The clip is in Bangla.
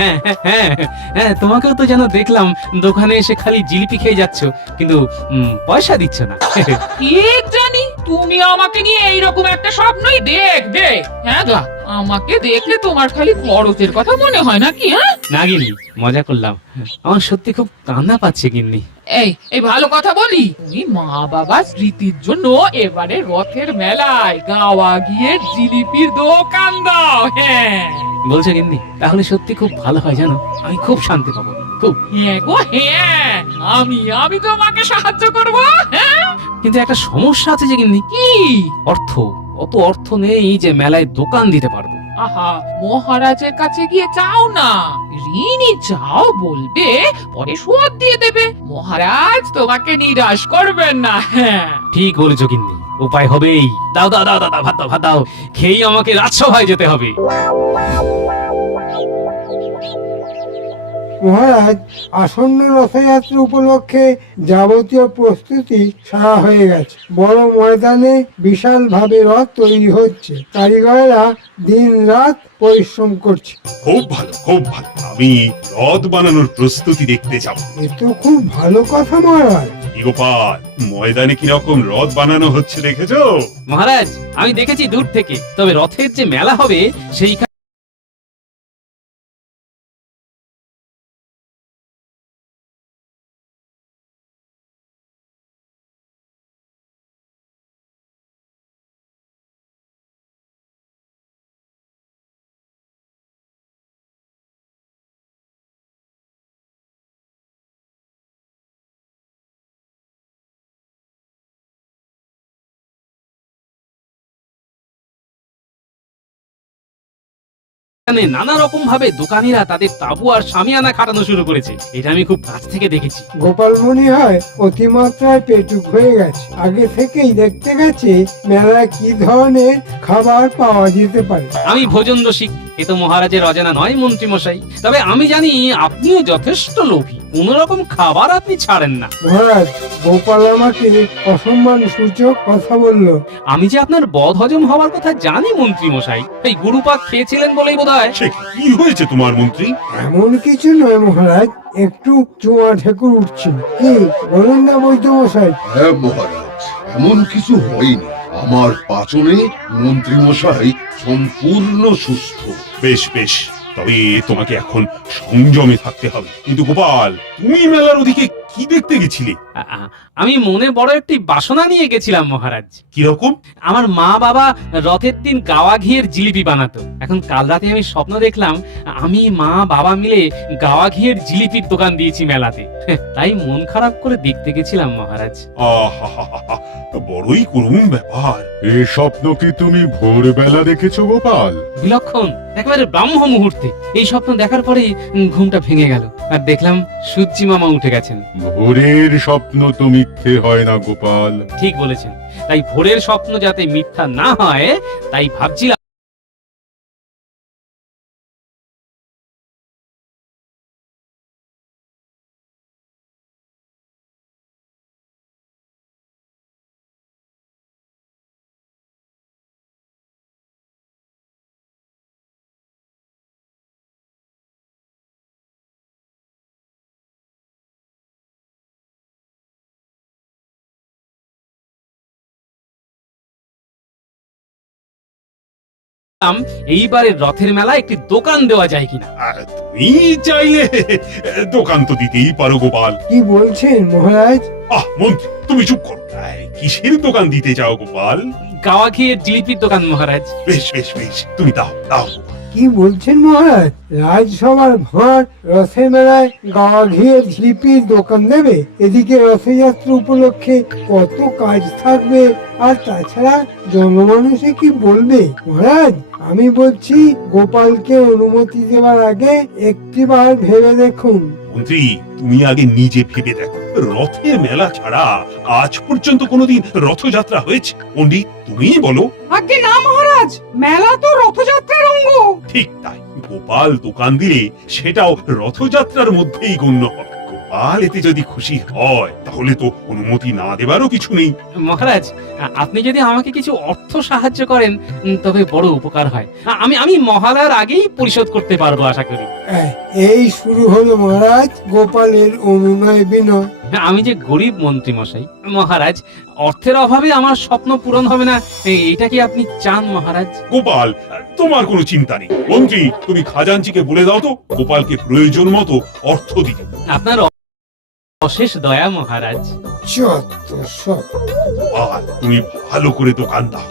হ্যাঁ হ্যাঁ হ্যাঁ হ্যাঁ, তোমাকেও তো যেন দেখলাম দোকানে এসে খালি জিলিপি খেয়ে যাচ্ছ, কিন্তু পয়সা দিচ্ছ না। ঠিক জানি তুমি আমাকে নিয়ে এইরকম একটা স্বপ্নই দেখবে। হ্যাঁ গা, আমাকে দেখলে তোমার খালি খরচের কথা মনে হয় নাকি? হ্যাঁ না গিন্নি, মজা করলাম। আমার সত্যি খুব কান্না পাচ্ছে গিন্নি। এই এই ভালো কথা বলি, তুমি মা বাবা স্মৃতির জন্য এবারে রথের মেলায় গাওয়া গিয়ে জিলিপির দোকান দাও। হ্যাঁ বলছো গিন্নি? তাহলে সত্যি খুব ভালো হয় জানো, আমি খুব শান্তি পাবো খুব। হ্যাঁ গো হ্যাঁ, আমি আমি তোমাকে সাহায্য করব। হ্যাঁ কিন্তু একটা সমস্যা আছে যে গিন্নি। কি? অর্থ। অত অর্থ নেই যে মেলায় দোকান দিতে পারবো। আহা, মহারাজের কাছে গিয়ে চাও না, ঋণী চাও, বলবে পরে শোধ দিয়ে দেবে। মহারাজ তোমাকে নিরাশ করবেন না। হ্যাঁ ঠিক বলেছো গিন্নি, উপায় হবেই। দাও দাও দাও দাও, ভাত দাও ভাত দাও, খেয়েই আমাকে রাজসভায় যেতে হবে। মহারাজ, আসন্ন রথযাত্রা উপলক্ষে যাবতীয় প্রস্তুতি সারা হয়ে গেছে। বড় ময়দানে বিশাল ভাবে রথ তৈরি হচ্ছে। কারিগরেরা দিন রাত পরিশ্রম করছে। খুব ভালো, খুব ভালো। আমি রথ বানানোর প্রস্তুতি দেখতে যাব। এ তো খুব ভালো কথা মহারাজ। কি গোপাল, ময়দানে কিরকম রথ বানানো হচ্ছে দেখেছো? মহারাজ, আমি দেখেছি দূর থেকে, তবে রথের যে মেলা হবে সেইখানে নানা রকম ভাবে দোকানিরা তাদের তাবু আর সামিয়ানা খাটানো শুরু করেছে। এটা আমি খুব কাছ থেকে দেখেছি। গোপাল মনে হয় অতিমাত্রায় পেটুক হয়ে গেছে। আগে থেকেই দেখতে গেছে মেলায় কি ধরনের খাবার পাওয়া যেতে পারে। আমি ভোজন রসিক, এ তো মহারাজের অজানা নয় মন্ত্রী মশাই। তবে আমি জানি আপনিও যথেষ্ট লোভী, কোন রকম খাবার আপনি ছাড়েন না। মহারাজ, গোপাল আমাকে অসম্মান সূচক কথা বলল। আমি যে আপনার বদ হজম হওয়ার কথা জানি মন্ত্রী মশাই, এই গুরুপাক খেয়েছিলেন বলেই বোধহয়। সে কি হয়েছে তোমার মন্ত্রী? এমন কিছু নয় মহারাজ, একটু চুয়া ঠেকুর উঠছিল। কি বলুন না বৈদ্য মশাই? হ্যাঁ মহারাজ, এমন কিছু হয়নি। আমার পাচনে মন্ত্রী মশাই সম্পূর্ণ সুস্থ। বেশ বেশ, তবে তোমাকে এখন সংযমে থাকতে হবে। কিন্তু গোপাল, তুমি মেলার ওদিকে কি দেখতে গেছিলে? আমি মনে বড় একটি বাসনা নিয়ে গেছিলাম মহারাজ। কিরকম? আমার মা বাবা রথের দিন গাওয়া ঘিয়ের জিলিপি বানাতো। এখন কাল রাতে আমি স্বপ্ন দেখলাম আমি মা বাবা মিলে গাওয়া ঘিয়ের জিলিপির দোকান দিয়েছি মেলাতে। তাই মন খারাপ করে দেখতে গেছিলাম মহারাজ। আহা, বড়ই করুণ ব্যাপার। এই স্বপ্ন কি তুমি ভোরবেলা দেখেছো গোপাল? বিলক্ষণ, একেবারে ব্রাহ্ম মুহূর্তে এই স্বপ্ন দেখার পরেই ঘুমটা ভেঙে গেল, আর দেখলাম সূর্যি মামা উঠে গেছেন। ভোরের স্বপ্ন তো মিথ্যে হয় না গোপাল। ঠিক বলেছেন, তাই ভোরের স্বপ্ন যাতে মিথ্যা না হয় তাই ভাবছিলাম এইবারের রথের মেলা একটি দোকান দেওয়া যায় কিনা। তুমি চাইলে দোকান তো দিতেই পারো গোপাল। কি বলছেন মহারাজ? মন্ত্রী, তুমি চুপ করো। কিসের দোকান দিতে চাও গোপাল? গাওয়া ঘিয়ের জিলিপির দোকান মহারাজ। বেশ বেশ বেশ, তুমি দাও দাও। কি বলছেন মহারাজ? রাজসভার ভাঁড় রথের মেলায় গাওয়া ঘিয়ের জিলিপির দোকান দেবে? এদিকে রথযাত্রা উপলক্ষে কত কাজ থাকবে, আর তাছাড়া জনমানুষে কি বলবে? মহারাজ, আমি বলছি গোপালকে অনুমতি দেওয়ার আগে একটিবার ভেবে দেখুন। মন্ত্রী, তুমি আগে নিজে ভেবে দেখো, রথের মেলা ছাড়া আজ পর্যন্ত কোনোদিন রথযাত্রা হয়েছে? পণ্ডিত, তুমি বলো। আগে না মহারাজ, মেলা তো রথযাত্রার অঙ্গ। ঠিক তাই, গোপাল দোকান দিলে সেটাও রথযাত্রার মধ্যেই গণ্য হবে। গোপাল এতে যদি খুশি হয় তাহলে তো অনুমতি না দেবারও কিছু নেই। মহারাজ, আপনি যদি আমাকে কিছু অর্থ সাহায্য করেন তবে বড় উপকার হয়। আমি মহালয়ার আগেই পরিশোধ করতে পারবো আশা করি। এই শুরু হলো মহারাজ গোপালের অনুনয় বিনয়। আমি যে গরিব মন্ত্রী মশাই, মহারাজ অর্থের অভাবে আমার স্বপ্ন পূরণ হবে না এটা কি আপনি চান মহারাজ? গোপাল, তোমার কোনো চিন্তা নেই। মন্ত্রী, তুমি খাজাঞ্চিকে বলে দাও তো গোপালকে প্রয়োজন মতো অর্থ দিতে। আপনার অশেষ দয়া মহারাজ। যত সব। গোপাল, তুমি ভালো করে দোকান দাও।